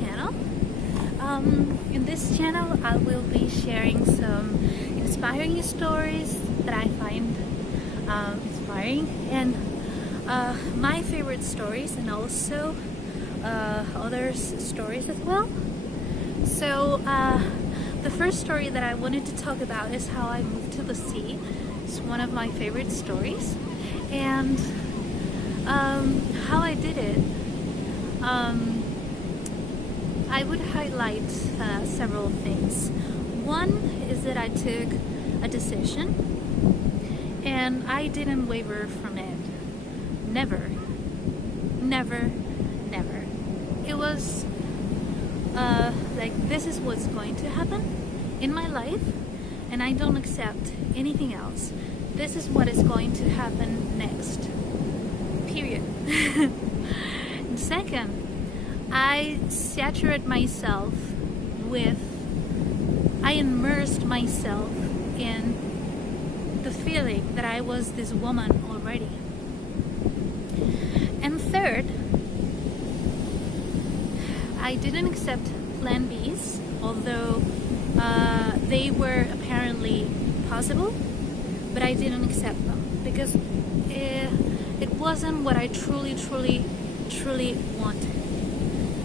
channel. In this channel I will be sharing some inspiring stories that I find inspiring, and my favorite stories, and also others' stories as well. So the first story that I wanted to talk about is how I moved to the sea. It's one of my favorite stories, and how I did it. I would highlight several things. One is that I took a decision and I didn't waver from it. Never, never, never. It was like, this is what's going to happen in my life, and I don't accept anything else. This is what is going to happen next. Period. And second, I immersed myself in the feeling that I was this woman already. And third, I didn't accept plan Bs, although they were apparently possible, but I didn't accept them because it wasn't what I truly wanted.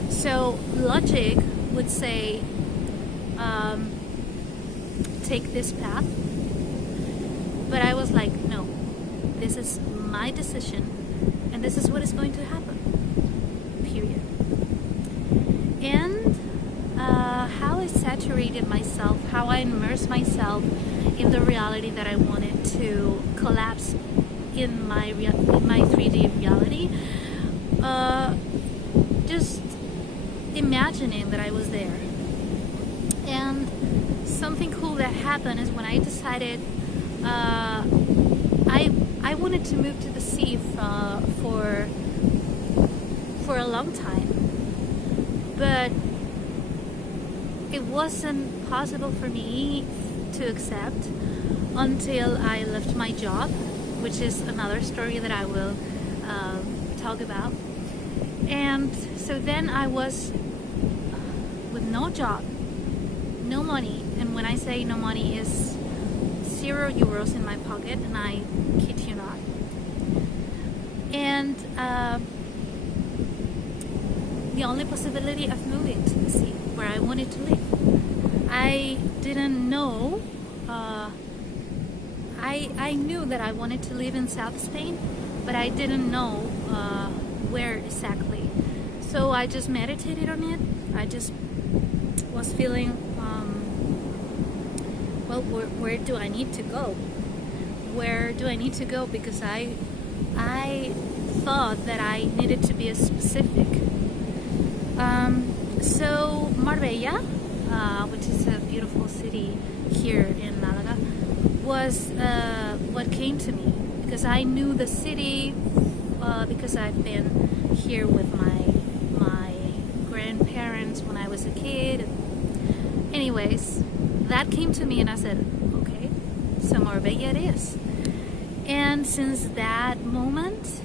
So logic would say, take this path, but I was like, no, this is my decision and this is what is going to happen, period. And how I saturated myself, how I immersed myself in the reality that I wanted to collapse in my 3D reality, just imagining that I was there. And something cool that happened is when I decided I wanted to move to the sea for a long time, but it wasn't possible for me to accept until I left my job, which is another story that I will talk about. And so then I was with no job, no money, and when I say no money, is €0 in my pocket, and I kid you not. And the only possibility of moving to the sea, where I wanted to live. I didn't know, I knew that I wanted to live in South Spain, but I didn't know where exactly. So I just meditated on it. I just was feeling, well, where do I need to go? Where do I need to go? Because I thought that I needed to be specific. So Marbella, which is a beautiful city here in Málaga, was what came to me, because I knew the city, because I've been here with my grandparents when I was a kid. Anyways, that came to me and I said, okay, so Marbella it is. And since that moment,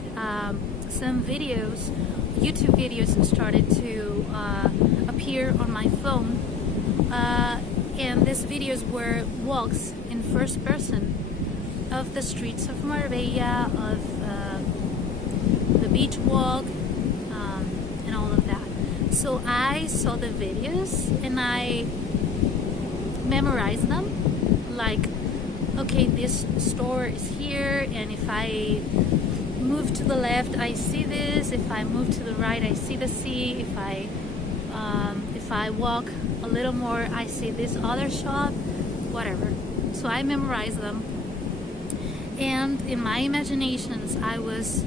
some videos, YouTube videos, started to appear on my phone, and these videos were walks in first person of the streets of Marbella, of the beach walk, and all of that. So I saw the videos and I memorized them, like, okay, this store is here, and if I move to the left I see this, if I move to the right I see the sea, if I walk a little more I see this other shop, whatever. So I memorized them, and in my imaginations I was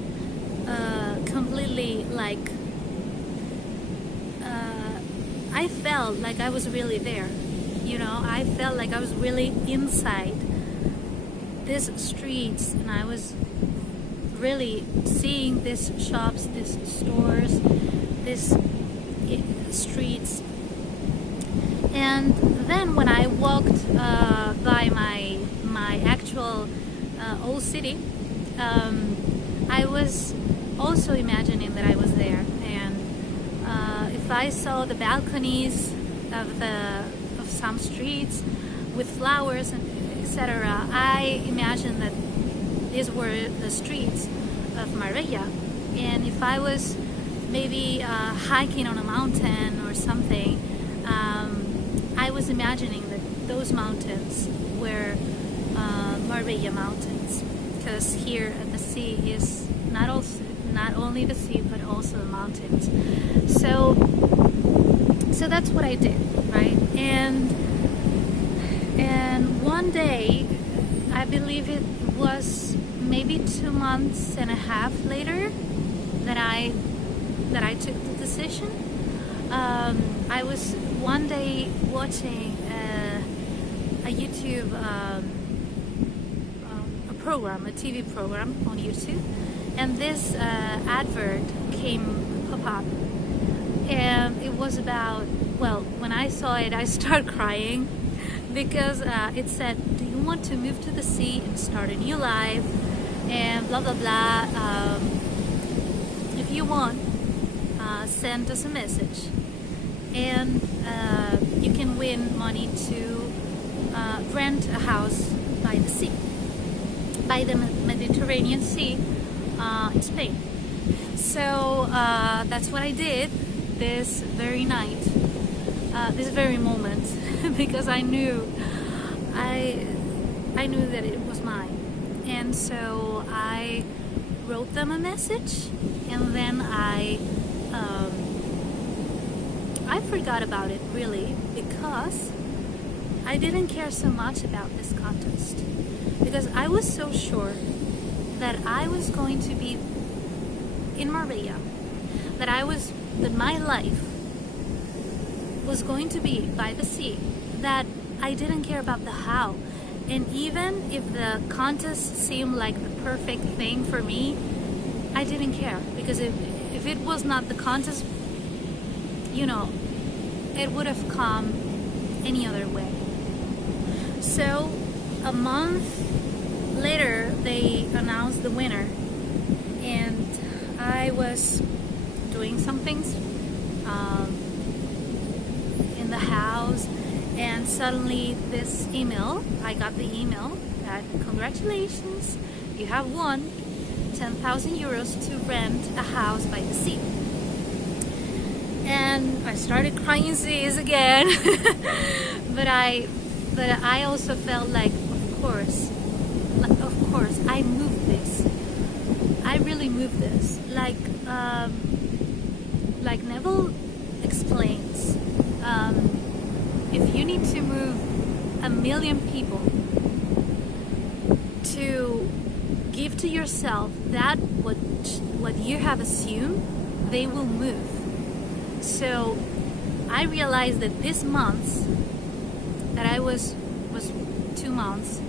completely like, I felt like I was really there, you know. I felt like I was really inside these streets, and I was really seeing these shops, these stores, these streets. And then when I walked by my actual old city, I was also imagining that I was there, and if I saw the balconies of some streets with flowers and etc., I imagined that these were the streets of Marbella. And if I was maybe hiking on a mountain or something, I was imagining that those mountains were Marbella mountains, because here at the sea is not only the sea but also the mountains. So that's what I did, right? And one day, I believe it was maybe 2 months and a half later that I took the decision. I was one day watching a YouTube a TV program on YouTube, and this advert pop up, and it was about, well, when I saw it, I started crying because it said, "Do you want to move to the sea and start a new life?" and blah blah blah. If you want, send us a message, and you can win money to rent a house by the sea, by the Mediterranean Sea in Spain. So that's what I did this very night, this very moment, because I knew that it was mine. And so I wrote them a message, and then I forgot about it, really, because I didn't care so much about this contest, because I was so sure that I was going to be in Marbella, that my life was going to be by the sea, that I didn't care about the how. And even if the contest seemed like the perfect thing for me, I didn't care, because if it was not the contest, it would have come any other way. So a month later, they announced the winner, and I was doing some things in the house, and suddenly I got the email that, "Congratulations, you have won 10,000 euros to rent a house by the sea." And I started crying tears again. but I also felt like, of course, I moved this. I really moved this. Like Neville explains, if you need to move 1 million people to give to yourself that what you have assumed, they will move. So I realized that this month that I was 2 months,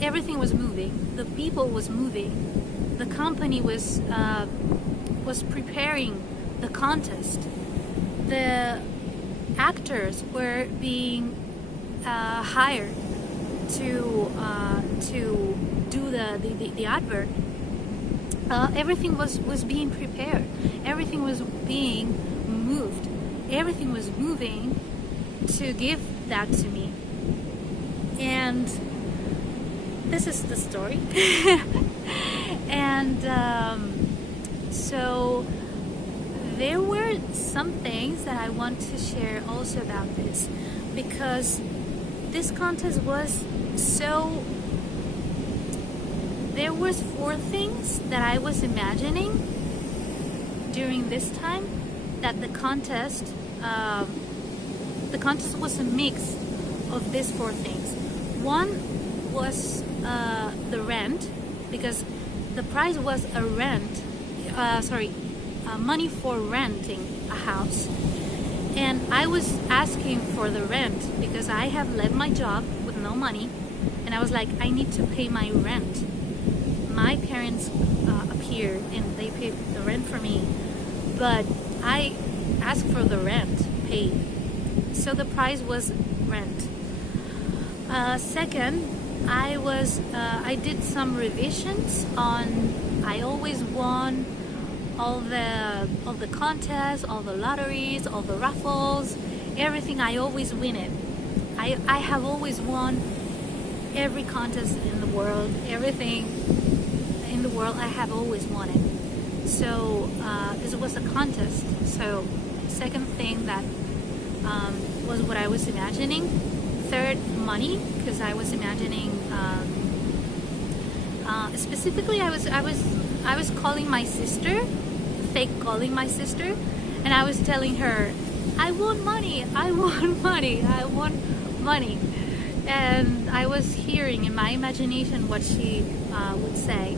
everything was moving. The people was moving. The company was preparing the contest. The actors were being hired to do the advert. Everything was being prepared. Everything was being moved. Everything was moving to give that to me. And this is the story. And so there were some things that I want to share also about this, because this contest was so... There was 4 things that I was imagining during this time, that the contest was a mix of these 4 things. One was the rent, because the price was money for renting a house, and I was asking for the rent because I have left my job with no money, and I was like, I need to pay my rent. My parents appeared and they paid the rent for me, but I asked for the rent paid, so the price was rent. Second, I did some revisions on, I always want all the contests, all the lotteries, all the raffles, everything. I always win it. I have always won every contest in the world, everything in the world. I have always won it. So this was a contest. So second thing that was what I was imagining. Third, money, because I was imagining. Specifically, I was calling my sister, fake calling my sister, and I was telling her, I want money, I want money, I want money. And I was hearing in my imagination what she would say.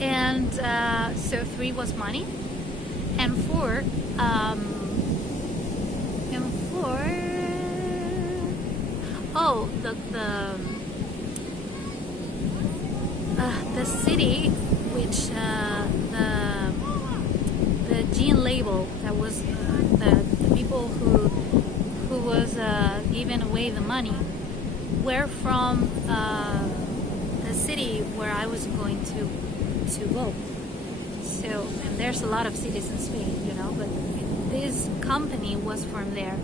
And so 3 was money, and 4, oh, the city, which the gene label, that was the people who was giving away the money, were from the city where I was going to go. So, and there's a lot of cities in Spain, you know, but this company was from there.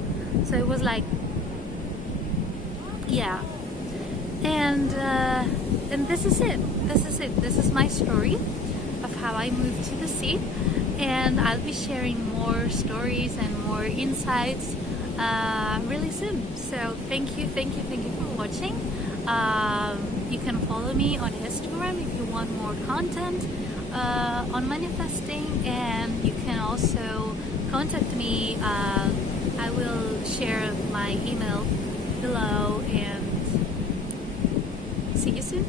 So it was like, yeah. And this is it. This is my story of how I moved to the sea, and I'll be sharing more stories and more insights really soon. So thank you for watching. You can follow me on Instagram if you want more content on manifesting, and you can also contact me. I will share my email below, and see you soon.